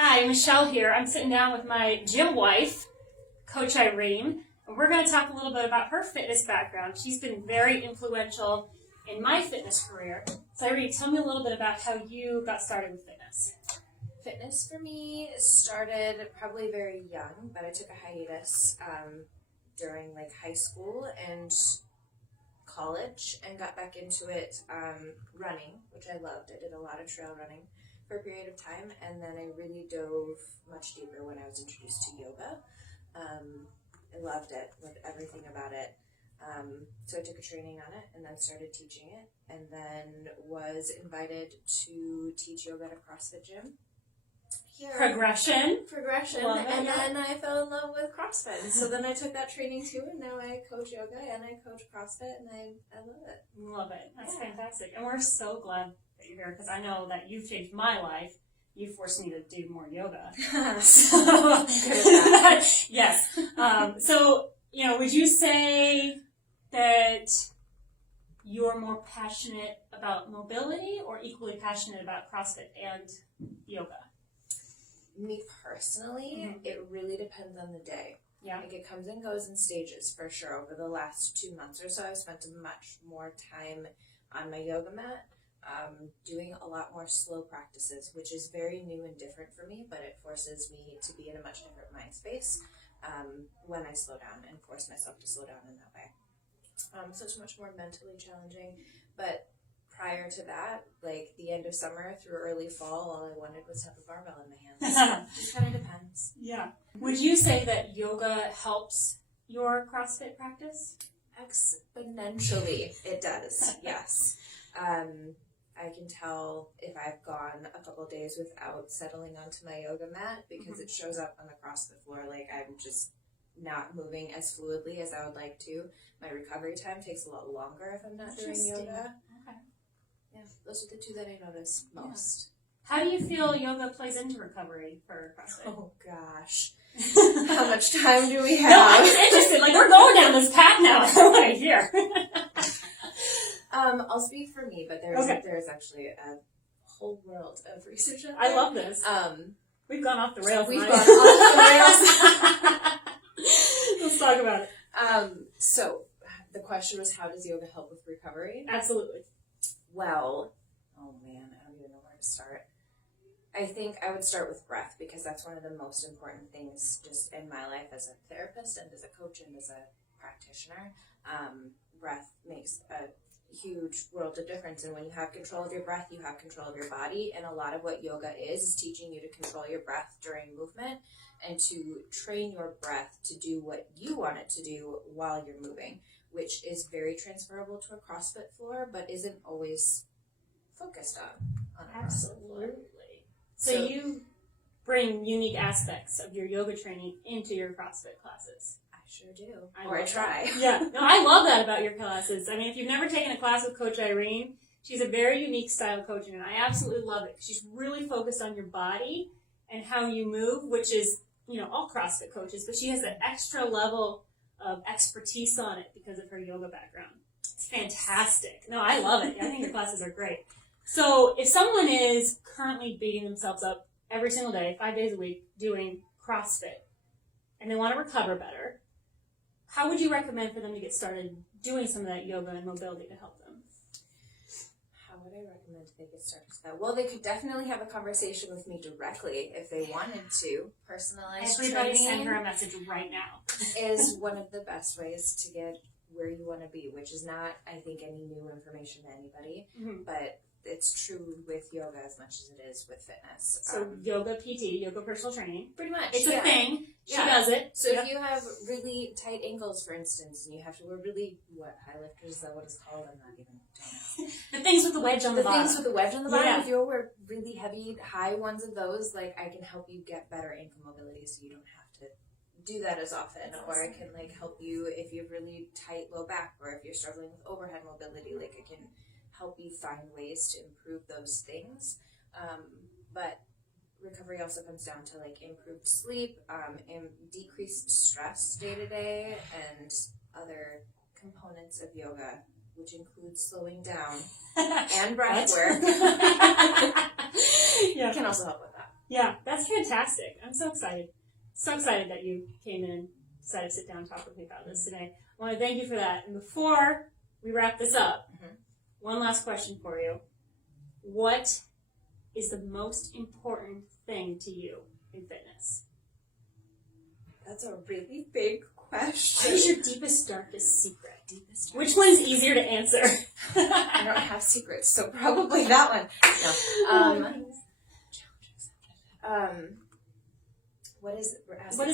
Hi, Michelle here. I'm sitting down with my gym wife, Coach Irene, and we're going to talk a little bit about her fitness background. She's been very influential in my fitness career. So Irene, tell me a little bit about how you got started with fitness. Fitness for me started probably very young, but I took a hiatus during high school and college and got back into it running, which I loved. I did a lot of trail running for a period of time, and then I really dove much deeper when I was introduced to yoga. I loved it, loved everything about it. So I took a training on it and then started teaching it, and then was invited to teach yoga at a CrossFit gym. Progression. And then I fell in love with CrossFit. So then I took that training too, and now I coach yoga and I coach CrossFit, and I love it. Love it. That's fantastic. And we're so glad that you're here because I know that you've changed my life. You forced me to do more yoga. So, yes. So, would you say that you're more passionate about mobility or equally passionate about CrossFit and yoga? Me personally, It really depends on the day. Yeah. It comes and goes in stages for sure. Over the last 2 months or so, I've spent much more time on my yoga mat, doing a lot more slow practices, which is very new and different for me, but it forces me to be in a much different mind space when I slow down and force myself to slow down in that way. So it's much more mentally challenging, but prior to that, the end of summer through early fall, all I wanted was to have a barbell in my hands. It kind of depends. Yeah. Would you say that yoga helps your CrossFit practice? Exponentially, it does, yes. I can tell if I've gone a couple of days without settling onto my yoga mat because it shows up on the CrossFit floor I'm just not moving as fluidly as I would like to. My recovery time takes a lot longer if I'm not doing yoga. Okay. Yeah, those are the two that I notice most. Yeah. How do you feel yoga plays into recovery for CrossFit? Oh gosh. How much time do we have? No, I'm just interested. We're going down this path now. I want to hear. I'll speak for me, but there's actually a whole world of research out there. I love this. We've gone off the rails. Let's talk about it. So the question was, how does yoga help with recovery? Absolutely. Well, oh man, I don't even know where to start. I think I would start with breath because that's one of the most important things just in my life as a therapist and as a coach and as a practitioner. Breath makes a huge world of difference, and when you have control of your breath, you have control of your body, and a lot of what yoga is teaching you to control your breath during movement and to train your breath to do what you want it to do while you're moving, which is very transferable to a CrossFit floor, but isn't always focused on a CrossFit floor. So you bring unique aspects of your yoga training into your CrossFit classes. I sure do. I try. Yeah. No, I love that about your classes. I mean, if you've never taken a class with Coach Irene, she's a very unique style of coaching, and I absolutely love it. She's really focused on your body and how you move, which is, all CrossFit coaches, but she has an extra level of expertise on it because of her yoga background. It's fantastic. No, I love it. I think your classes are great. So if someone is currently beating themselves up every single day, 5 days a week, doing CrossFit, and they want to recover better, how would you recommend for them to get started doing some of that yoga and mobility to help them? How would I recommend they get started with that? Well, they could definitely have a conversation with me directly if they wanted to. Personalized Everybody training send her a message right now. is one of the best ways to get where you want to be, which is not, I think, any new information to anybody, but it's true with yoga as much as it is with fitness. So yoga PT, yoga personal training. Pretty much. It's a thing. She does it. So if you have really tight ankles, for instance, and you have to wear really, high lifters, is that what it's called? I'm not even doing it. The things with the wedge on the bottom. The things with the wedge on the bottom. Yeah. If you wear really heavy, high ones of those, I can help you get better ankle mobility so you don't have to do that as often. That's or awesome. I can help you if you have really tight low back, or if you're struggling with overhead mobility, I can help you find ways to improve those things. But recovery also comes down to improved sleep, decreased stress day to day, and other components of yoga, which includes slowing down and breath work. Yeah. Can also help with that. Yeah, that's fantastic. I'm so excited. So excited that you came in and decided to sit down and talk with me about this today. I want to thank you for that. And before we wrap this up, one last question for you. What is the most important thing to you in fitness? That's a really big question. What is your deepest, darkest secret? Which one's easier to answer? I don't have secrets, so probably that one. No. What is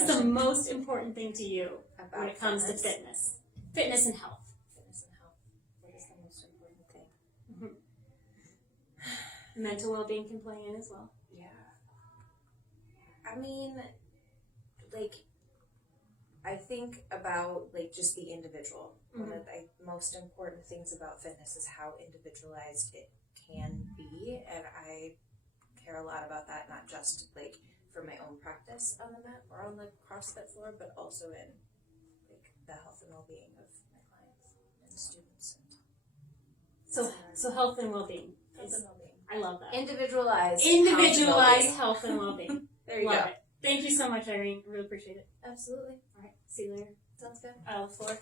the most important thing to you about when it comes to fitness? Fitness and health. Fitness and health. What is the most important thing? Mental well-being can play in as well. Yeah. I mean, like, I think about, like, just the individual. One of the most important things about fitness is how individualized it can be, and I care a lot about that, not just, like, for my own practice on the mat or on the CrossFit floor, but also in, like, the health and well-being of my clients and students. So health and well-being. Health and well-being. I love that. Individualized health and well-being. There you love go. it. Thank you so much, Irene. I really appreciate it. Absolutely. All right. See you later. Sounds good. I look forward.